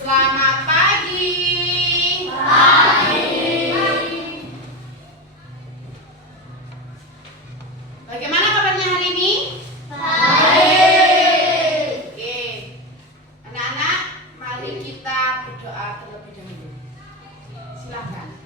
Selamat pagi. Bagaimana kabarnya hari ini? Baik. Oke. Anak-anak, mari kita berdoa terlebih dahulu. Silakan.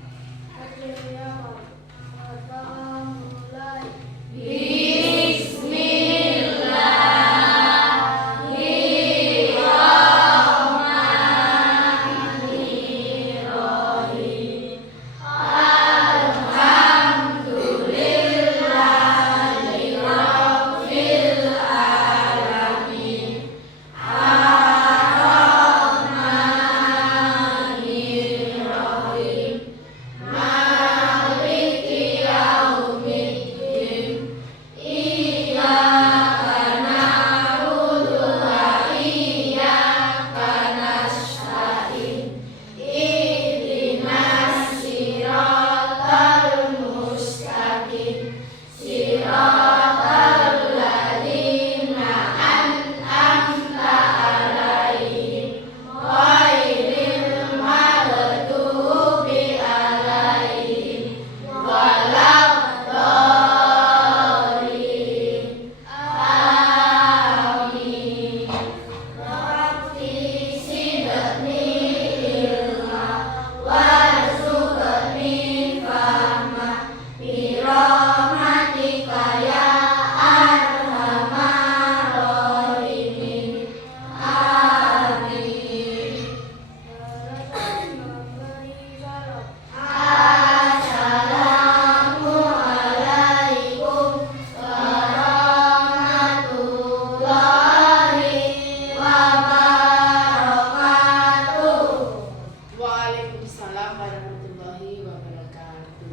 Waalaikumsalam warahmatullahi wabarakatuh.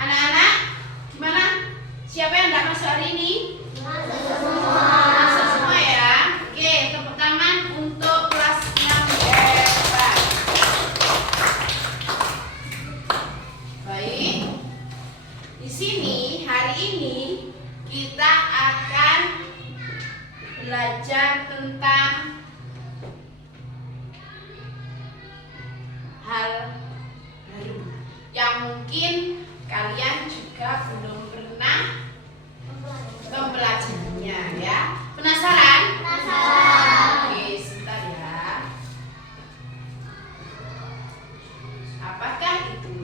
Anak-anak, gimana? Siapa yang nggak masuk hari ini? Masuk semua ya. Oke, tepuk tangan untuk kelas 6 hebat. Baik. Di sini hari ini kita akan belajar tentang hal baru yang mungkin kalian juga belum pernah mempelajarinya ya. Penasaran? Oke, sebentar ya. Apakah itu?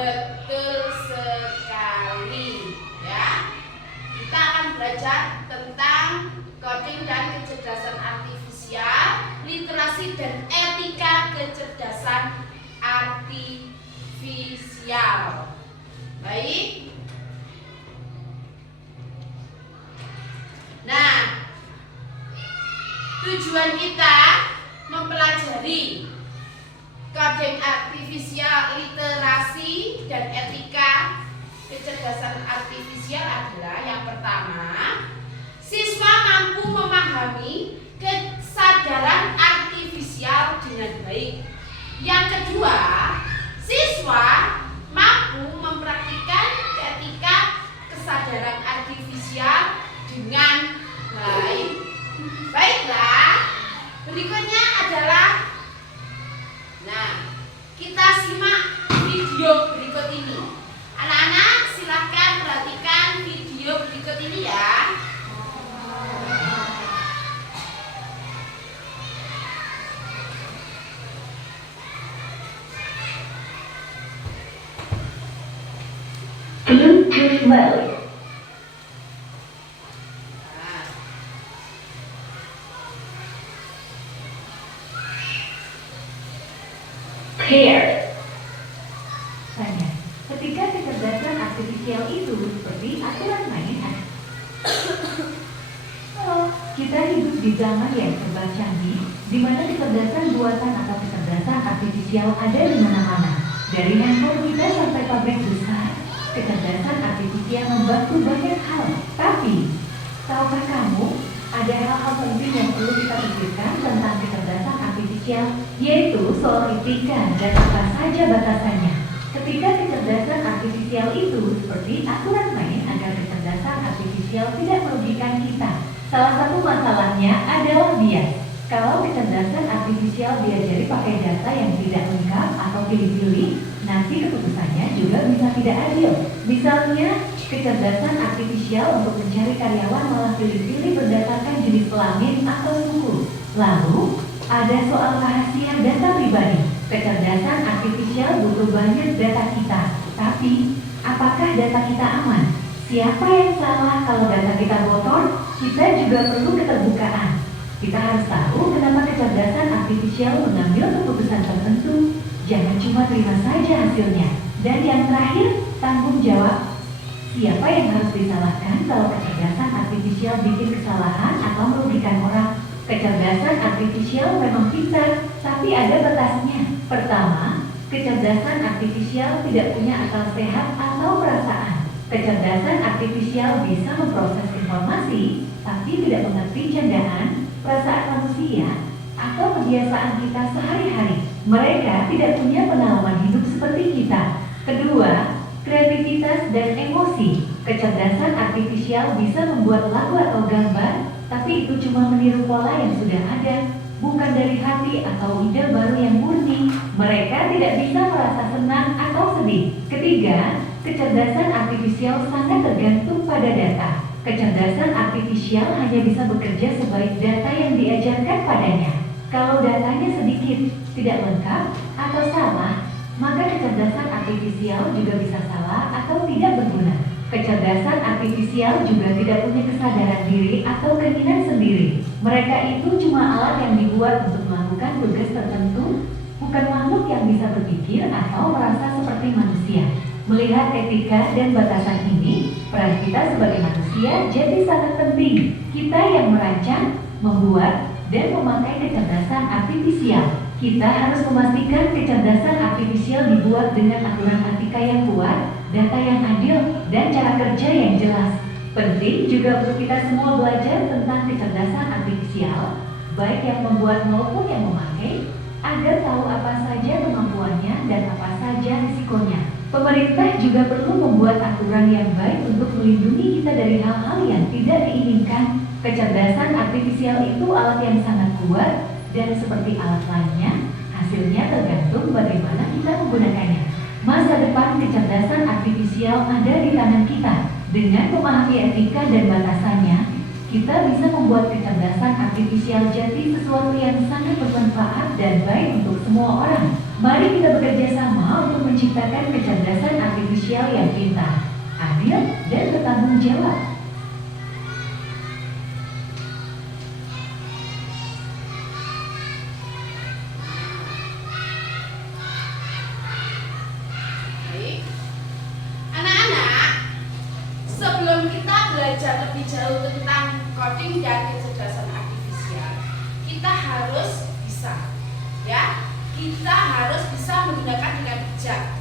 Betul sekali ya. Kita akan belajar tentang coding dan kecerdasan artifisial, literasi dan etika kecerdasan artifisial. Baik. Nah, tujuan kita mempelajari coding artifisial, literasi dan etika kecerdasan artifisial adalah yang pertama, siswa mampu memahami kesadaran artifisial dengan baik. Yang kedua, siswa mampu mempraktikkan etika kesadaran artifisial dengan baik. Baiklah, berikutnya adalah, nah, kita simak video berikut ini. Anak-anak, silahkan perhatikan video berikut ini ya. Bluetooth mode. Nah, Paired. Tanya, ketika kecerdasan artifisial itu seperti aturan main. Kita hidup di zaman yang serba canggih, di mana kecerdasan buatan atau kecerdasan artifisial ada di mana-mana. Dari handphone kita sampai pabrik besar, kecerdasan artifisial membantu banyak hal. Tapi penting yang perlu kita pikirkan tentang kecerdasan artifisial, yaitu soal etika dan apa saja batasannya. Ketika kecerdasan artifisial itu seperti aturan main agar kecerdasan artifisial tidak merugikan kita. Salah satu masalahnya adalah bias. Kalau kecerdasan artifisial diajari pakai data yang tidak lengkap atau pilih-pilih, nanti keputusannya juga bisa tidak adil. Misalnya, kecerdasan artifisial untuk mencari karyawan malah pilih-pilih berdasarkan jenis kelamin atau suku. Lalu, ada soal rahasia data pribadi. Kecerdasan artifisial butuh banyak data kita, tapi apakah data kita aman? Siapa yang salah kalau data kita bocor? Kita juga perlu keterbukaan. Kita harus tahu kenapa kecerdasan artifisial mengambil keputusan tertentu. Jangan cuma terima saja hasilnya. Dan yang terakhir, tanggung jawab. Siapa yang harus disalahkan kalau kecerdasan artifisial bikin kesalahan atau merugikan orang? Kecerdasan artifisial memang pintar, tapi ada batasnya. Pertama, kecerdasan artifisial tidak punya akal sehat atau perasaan. Kecerdasan artifisial bisa memproses informasi, tapi tidak mengerti candaan, perasaan manusia, atau kebiasaan kita sehari-hari. Mereka tidak punya pengalaman hidup seperti kita. Kedua, kreativitas dan emosi. Kecerdasan artifisial bisa membuat lagu atau gambar, tapi itu cuma meniru pola yang sudah ada, bukan dari hati atau ide baru yang murni. Mereka tidak bisa merasa senang atau sedih. Ketiga, kecerdasan artifisial sangat tergantung pada data. Kecerdasan artifisial hanya bisa bekerja sebaik data yang diajarkan padanya. Kalau datanya sedikit, tidak lengkap, atau salah, maka kecerdasan artifisial juga bisa salah atau tidak berguna. Kecerdasan artifisial juga tidak punya kesadaran diri atau keinginan sendiri. Mereka itu cuma alat yang dibuat untuk melakukan tugas tertentu, bukan makhluk yang bisa berpikir atau merasa seperti manusia. Melihat etika dan batasan ini, peran kita sebagai manusia jadi sangat penting. Kita yang merancang, membuat, dan memakai kecerdasan artifisial. Kita harus memastikan kecerdasan artifisial dibuat dengan aturan etika yang kuat, data yang adil, dan cara kerja yang jelas. Penting juga untuk kita semua belajar tentang kecerdasan artifisial, baik yang membuat maupun yang memakai, agar tahu apa saja kemampuannya dan apa saja risikonya. Pemerintah juga perlu membuat aturan yang baik untuk melindungi kita dari hal-hal yang tidak diinginkan. Kecerdasan artifisial itu alat yang sangat kuat, dan seperti alat lainnya, hasilnya tergantung bagaimana kita menggunakannya. Masa depan kecerdasan artifisial ada di tangan kita. Dengan memahami etika dan batasannya, kita bisa membuat kecerdasan artifisial jadi sesuatu yang sangat bermanfaat dan baik untuk semua orang. Mari kita bekerja sama untuk menciptakan kecerdasan artifisial yang pintar, adil, dan bertanggung jawab. Baik. Anak-anak, sebelum kita belajar lebih jauh tentang coding dan kecerdasan artifisial, kita harus bisa, ya. Kita harus bisa menggunakan dengan bijak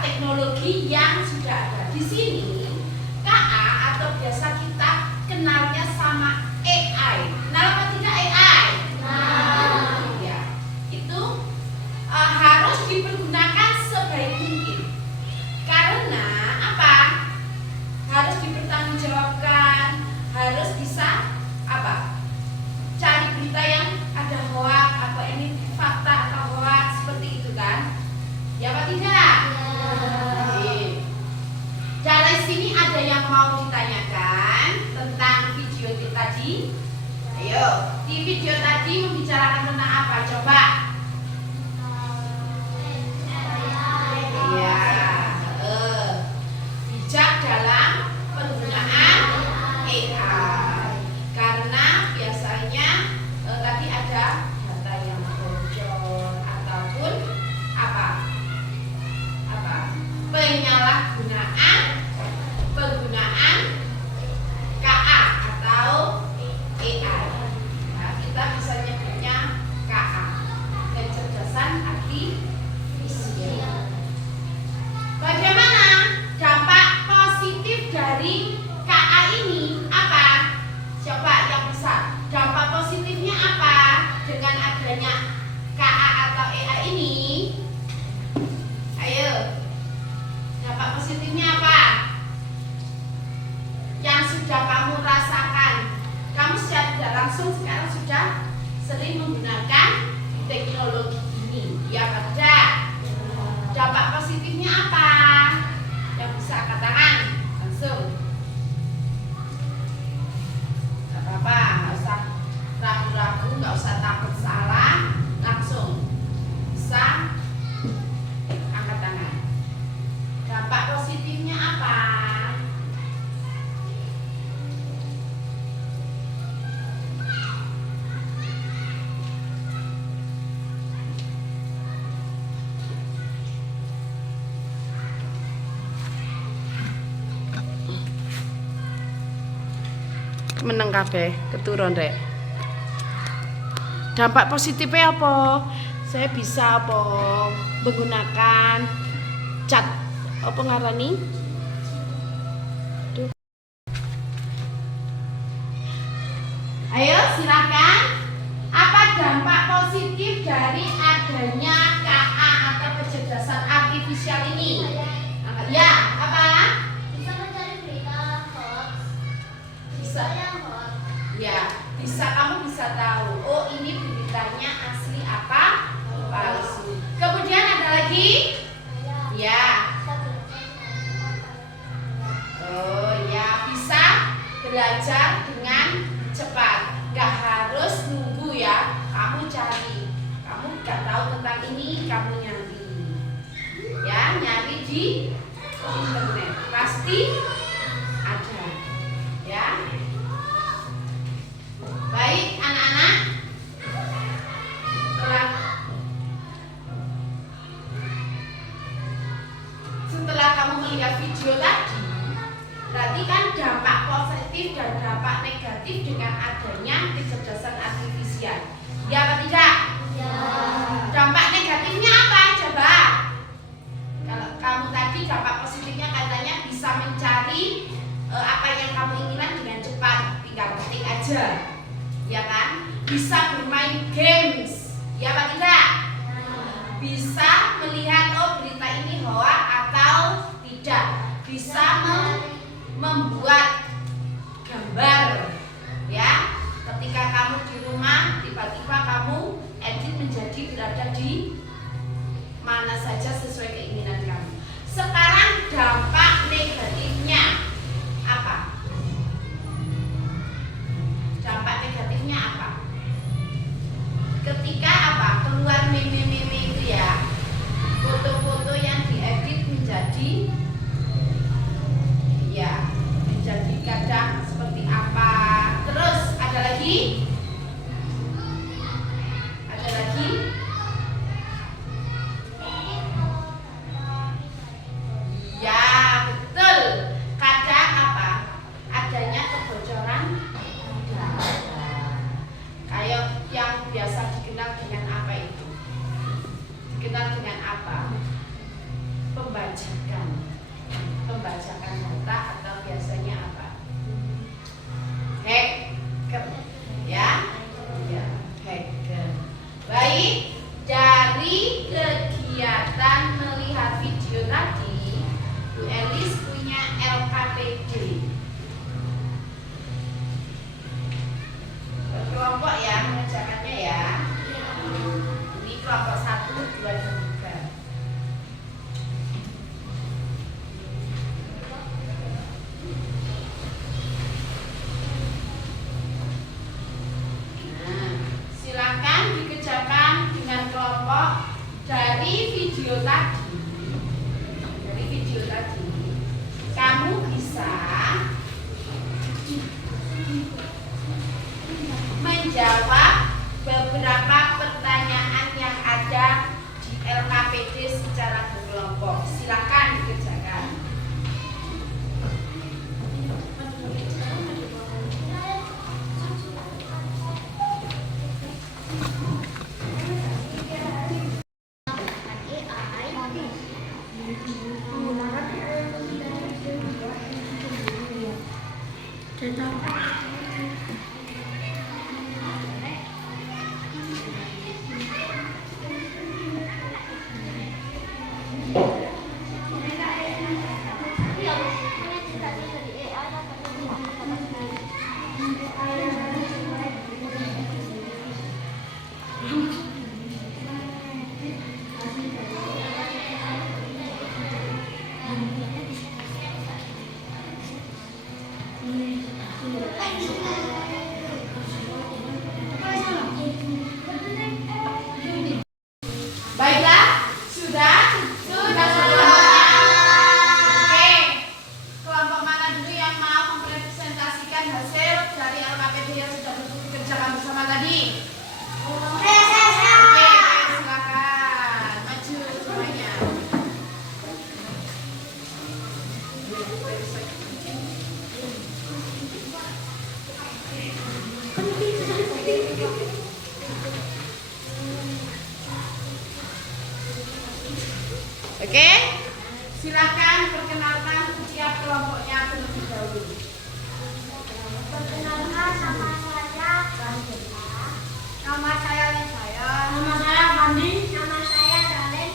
teknologi yang sudah ada di sini. KA atau biasa kita kenalnya sama AI. Kenal apa tidak AI? Ya, itu harus dipergunakan sebaik mungkin. Karena apa? Harus dipertanggungjawabkan, harus bisa cari berita yang ada hoak atau ini fakta atau hoak seperti itu kan? Ya apa tidak? Dari sini ada yang mau ditanyakan tentang video itu tadi? Ayo, di video tadi membicarakan tentang apa? Coba. Ya, bijak dalam penggunaan AI. Karena biasanya tadi ada data yang bocor ataupun penggunaan KA atau AI. Nah, kita bisa nyebutnya KA. langsung sekarang sudah sering menggunakan teknologi ini. Ya apa tidak? Dampak positifnya apa? Yang bisa angkat tangan langsung. Gak apa-apa, nggak usah ragu-ragu, nggak usah takut salah, langsung bisa angkat tangan. Dampak positifnya apa? Meneng kabeh, keturun rek. Dampak positifnya apa? Saya bisa apa? Menggunakan cat apa ngarani? Duh. Ayo silakan. Apa dampak positif dari adanya KA atau kecerdasan artifisial ini? Ya, apa? Bisa mencari berita hoax. Bisa. Ya, kamu bisa tahu. Oh, ini beritanya asli apa? Palsu. Kemudian ada lagi? Ya. Oh, ya, bisa belajar dengan cepat. Gak harus nunggu ya. Kamu cari. Kamu gak tahu tentang ini, kamu nyari. Ya, nyari di internet. Pasti ada. Ya. Baik anak-anak, setelah kamu melihat video tadi, berarti kan dampak positif dan dampak negatif dengan adanya kecerdasan artifisial. Ya apa tidak? Ya. Dampak negatifnya apa? Coba. Kalau kamu tadi dampak positifnya katanya bisa mencari apa yang kamu inginkan dengan cepat, tinggal ketik aja. Ya kan? Bisa bermain games. Ya apa tidak? Bisa melihat oh berita ini hoax atau tidak. Bisa membuat gambar. Ya. Ketika kamu di rumah, tiba-tiba kamu edit menjadi berada di mana saja sesuai keinginan kamu. Sekarang dampak negatifnya apa? Dampak negatifnya apa? Ketika apa? Keluar meme-meme itu ya, foto-foto yang diedit menjadi ya, menjadi kadang seperti apa. Terus ada lagi? Ada lagi? Ya, betul. Kadang apa? Adanya kebocoran data. Kayak yang biasa dikenal dengan apa itu? Dikenal dengan apa? Pembajakan. Pembajakan data atau biasanya apa? Hacker. Ya? Ya, hacker. Baik, dari kegiatan melihat video tadi, Bu Elis punya LKPD. Kelompok ya mengerjakannya ya. Ini kelompok 1, 2, dan 3. Nah, silakan dikerjakan dengan kelompok dari video tadi. Dari video tadi, kamu bisa menjawab beberapa pertanyaan yang ada di LKPD secara berkelompok. Silakan dikerjakan. Baiklah, sudah. Oke, kelompok mana dulu yang mau mempresentasikan hasil dari LKPD yang sudah dikerjakan bersama tadi? Oke, silakan maju semuanya. Oke, silakan perkenalkan setiap kelompoknya terlebih dahulu. Perkenalkan, nama saya Rangga. Nama saya Lisaya. Nama saya Pandi. Nama saya Dalen.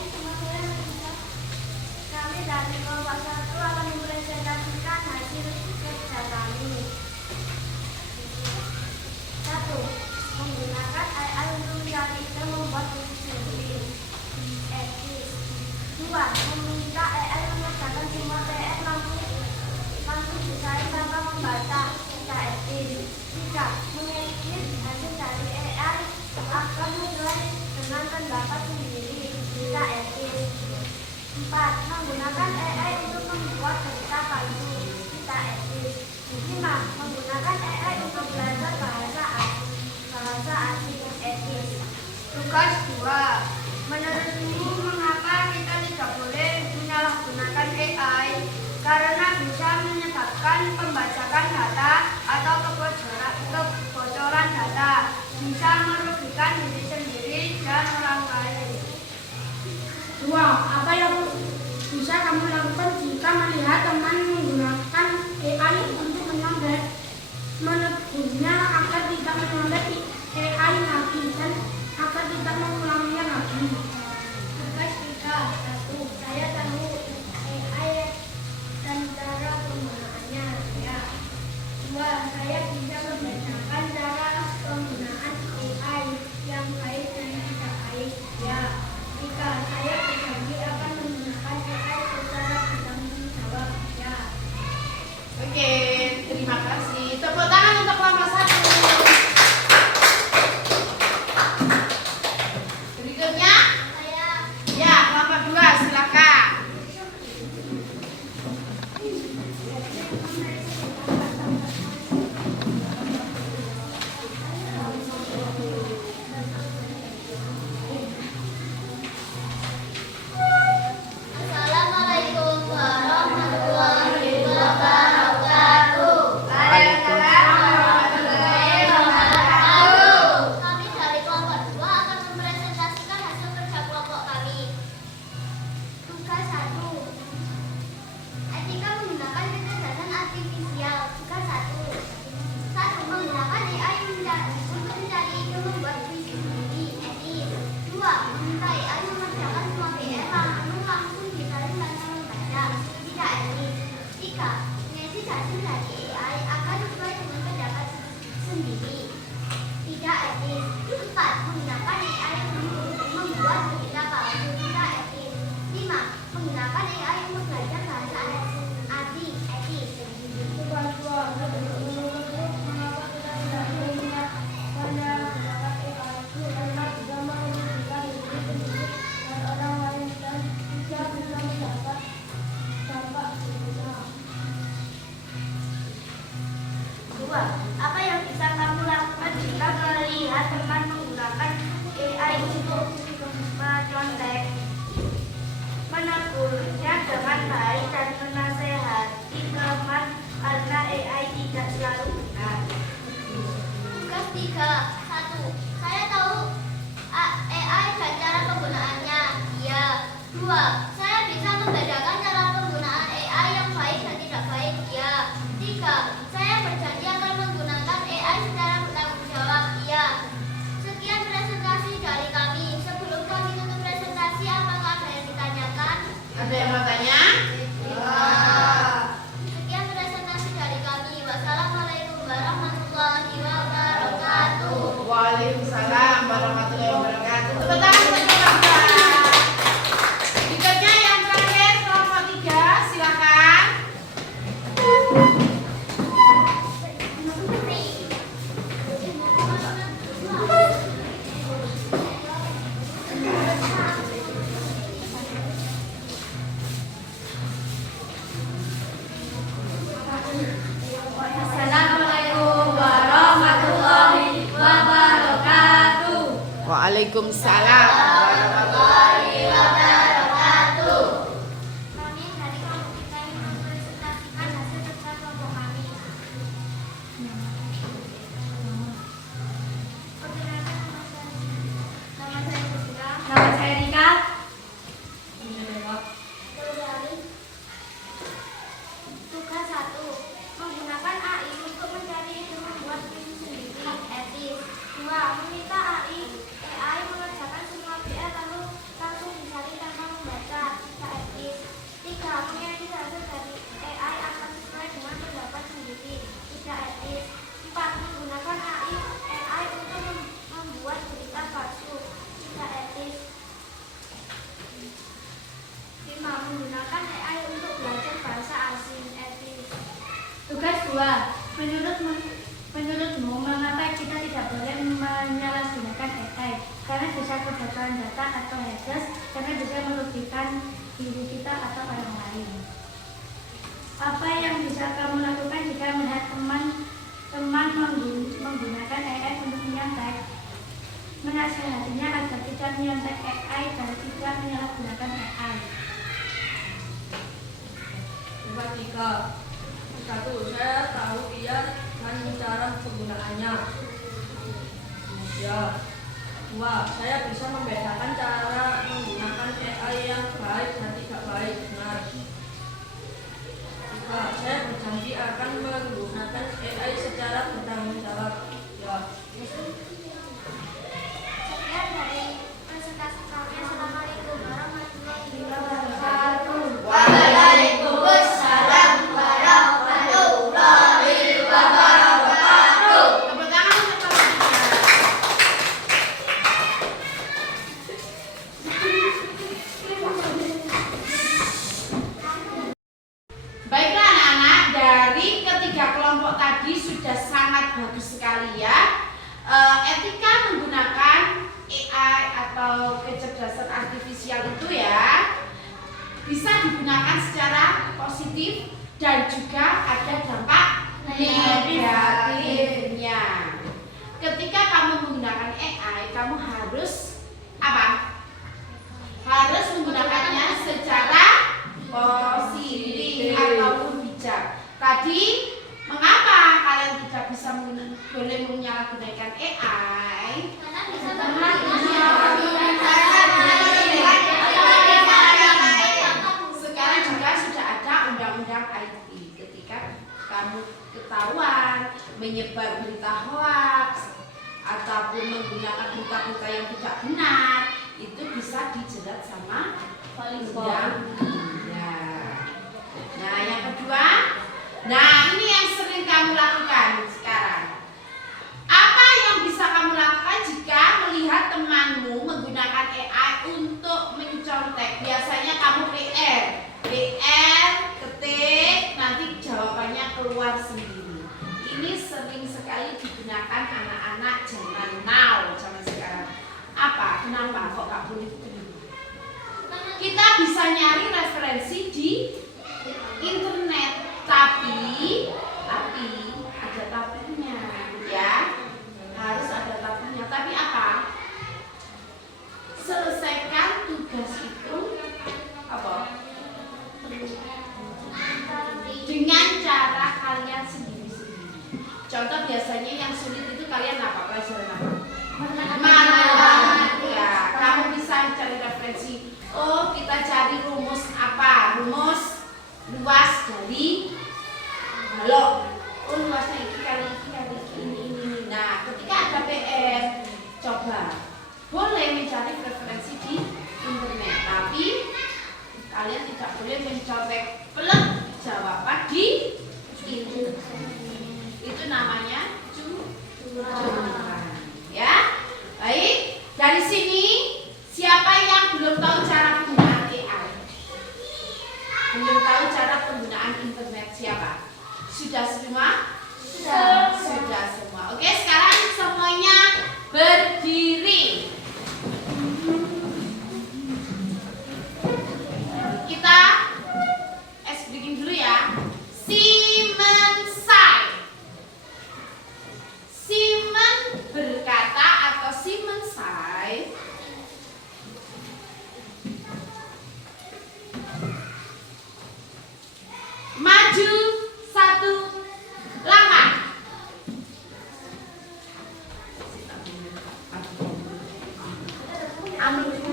Kami dari kelompok 1 akan mempresentasikan hasil kerja kami. 1. Menggunakan AI untuk mencari dan membuat buku sendiri. Etis. 2. Meminta AI mengerjakan semua PR langsung desain tanpa membaca. Tidak etis. 3. Mengedit hasil dari AI agar sesuai dengan pendapat sendiri. Tidak etis. 4. Menggunakan AI untuk membuat berita palsu. Tidak etis. 5. Menggunakan AI untuk belajar bahasa asing. Etis. Tugas 2. Menurutmu mengapa kita tidak boleh menyalahgunakan AI? Karena bisa menyebabkan pembajakan data atau kebocoran data, bisa merugikan diri sendiri dan orang lain. 2. Apa yang bisa kamu lakukan jika melihat teman menggunakan AI untuk menegurnya agar tidak menyontek AI lagi dan agar tidak mengulanginya lagi? Tugas 3. 1. Saya tahu AI dan cara penggunaannya. Ya. 2. Saya bisa membedakan cara penggunaan AI yang baik dan tidak baik. Ya. 3. Saya berjanji akan menggunakan AI secara bertanggung jawab. Ya. Oke, terima kasih. Tepuk tangan untuk kelompok 1. Berikutnya, Saya ya kelompok 2 silakan. Assalamualaikum warahmatullahi wabarakatuh. Waalaikumsalam warahmatullahi wabarakatuh. Kami dari kelompok 2 akan mempresentasikan hasil kerja kelompok kami. Tugas 1. Etika menggunakan kecerdasan artifisial. Tugas 1. 1. Menggunakan AI untuk mencari ide membuat puisi sendiri. Etis. 2. Meminta AI mengerjakan semua PR langsung disalin tanpa membaca. Tidak etis. 3. Mengedit hasil dari AI agar sesuai dengan pendapat sendiri. Tidak etis. 4. Menggunakan AI untuk membuat berita palsu. Tidak etis. 5. Menggunakan AI untuk belajar bahasa asing. Etis. Tugas 2. Mengapa kita tidak melihat pada gerakan AI itu karena bisa merugikan diri sendiri dan orang lain dan bisa mendapat dampak besar. 2. Apa yang bisa kamu lakukan jika melihat teman menggunakan AI untuk mencontek? Menegurnya dengan baik dan menasehati teman karena AI tidak selalu benar. Tugas 3. 1. Saya tahu AI dan cara penggunaannya. Iya. 2. Saya bisa membedakan cara penggunaan AI yang baik dan tidak baik. Iya. 3. Saya berjanji akan menggunakan AI secara bertanggung jawab. Iya. Sekian presentasi dari kami. Sebelum kami tutup presentasi, apakah ada yang ditanyakan? Ada yang mau tanya? Sekian Assalamualaikum warahmatullahi wabarakatuh. Waalaikumsalam warahmatullahi wabarakatuh. Kami dari kelompok kita ingin mempresentasikan hasil kerja kelompok kami. Perkenalkan nama saya Jessica. Nama saya Rika. Tugas 1. Menggunakan AI untuk mencari ide membuat film sendiri etis. 2. Meminta AI mengerjakan semua PR lalu langsung disalin tanpa membaca. Tidak etis. 3. Menganalisis hasil dari AI akan sesuai dengan pendapat sendiri. Tidak etis. 4. Menggunakan AI untuk membuat berita palsu. Tidak etis. 5. Menggunakan AI untuk belajar bahasa asing. Etis. Tugas 2. Menurutmu mengapa kita tidak boleh menyalahgunakan AI? Karena bisa kebocoran data atau hackers, karena bisa merugikan diri kita atau orang lain. Apa yang bisa kamu lakukan jika melihat teman menggunakan AI untuk menyontek? Menasihatinya agar tidak menyontek AI dan tidak menyalahgunakan AI. Tugas 3. 1. Saya tahu ia dan cara penggunaannya. Ya. 2. Saya bisa membedakan cara menggunakan AI yang baik dan tidak baik. Benar. 3. Saya berjanji akan menggunakan AI secara bertanggung jawab. Ya. Sekian dari presentasi kami. Assalamualaikum warahmatullahi wabarakatuh. Waalaikumsalam warahmatullahi wabarakatuh. Tepuk tangan untuk kelompok 3. Baiklah anak-anak, dari ketiga kelompok tadi sudah sangat bagus sekali ya. Etika menggunakan AI atau kecerdasan artifisial itu ya bisa digunakan secara positif dan juga ada dampak negatifnya. Ketika kamu menggunakan AI, kamu harus apa? Harus menggunakannya secara positif ataupun bijak. Tadi mengapa kalian tidak bisa boleh menyalahgunakan AI? Karena bisa Sekarang juga sudah ada undang-undang IT. Ketika kamu ketahuan menyebar berita hoax ataupun menggunakan berita-berita yang tidak benar, itu bisa dijerat sama undang-undang. Nah, yang kedua, ini yang sering kamu lakukan sekarang. Apa yang bisa kamu lakukan jika melihat temanmu menggunakan AI untuk mencontek? Biasanya kamu PR, ketik, nanti jawabannya keluar sendiri. Ini sering sekali digunakan anak-anak zaman now, zaman sekarang. Apa? Kenapa kok nggak boleh diterima? Kita bisa nyari referensi di internet, tapi ada tapinya, ya. Harus ada tapinya. Tapi apa? Selesaikan tugas itu apa? Dengan cara kalian sendiri-sendiri. Contoh biasanya yang sulit itu kalian apa? Pelajaran apa? Matematika. Kamu bisa cari referensi. Oh, kita cari rumus apa? Rumus luas dari balok. Oh, luasnya ini kali ini. Nah, ketika ada PR, coba boleh mencari referensi di internet, tapi kalian tidak boleh mencontek pelek jawaban di internet. Itu namanya curang. Ya, baik. Dari sini siapa yang belum tahu cara penggunaan AI? Belum tahu cara penggunaan internet siapa? Sudah semua? Sudah semua. Oke, sekarang semuanya berdiri. Kita breaking dulu ya. Si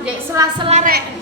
Dek sela-sela rek.